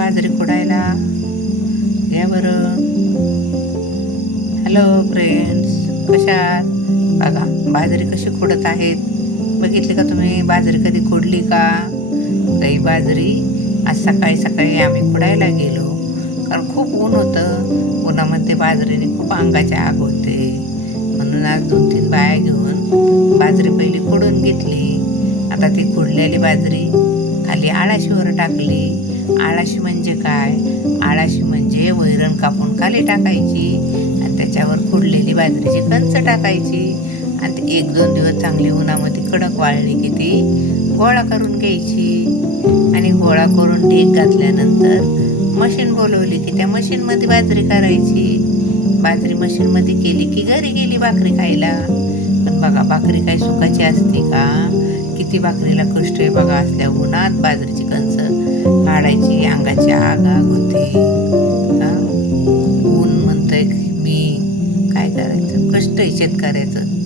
बाजरी खोडायला. या बरं. हॅलो फ्रेंड्स कशात बघा बाजरी कशी खोडत आहेत? बघितली का तुम्ही? बाजरी कधी खोडली का? काही बाजरी आज सकाळी सकाळी आम्ही खोडायला गेलो. कारण खूप ऊन होतं. उन्हामध्ये बाजरीने खूप अंगाचे आग होते. म्हणून आज दोन तीन बाया घेऊन बाजरी पहिली खोडून घेतली. आता ती खोडलेली बाजरी खाली आळाशीवर टाकली. आळाशी म्हणजे काय? आळाशी म्हणजे वैरण कापून खाली टाकायची आणि त्याच्यावर खोडलेली बाजरीची कंच टाकायची. आणि ते एक दोन दिवस चांगली उन्हामध्ये कडक वाळली की ती गोळा करून घ्यायची. आणि गोळा करून ढीक घातल्यानंतर मशीन बोलवली की त्या मशीनमध्ये बाजरी करायची. बाजरी मशीनमध्ये केली की घरी गेली भाकरी खायला. पण बघा भाकरी काही सुखाची असते का? किती भाकरीला कष्ट आहे बघा असल्या उन्हात बाजरीची कंच काढायची अंगाची आग आग होते. ऊन म्हणतंय मी काय करायचं? कष्ट आहे शेतकऱ्याचं.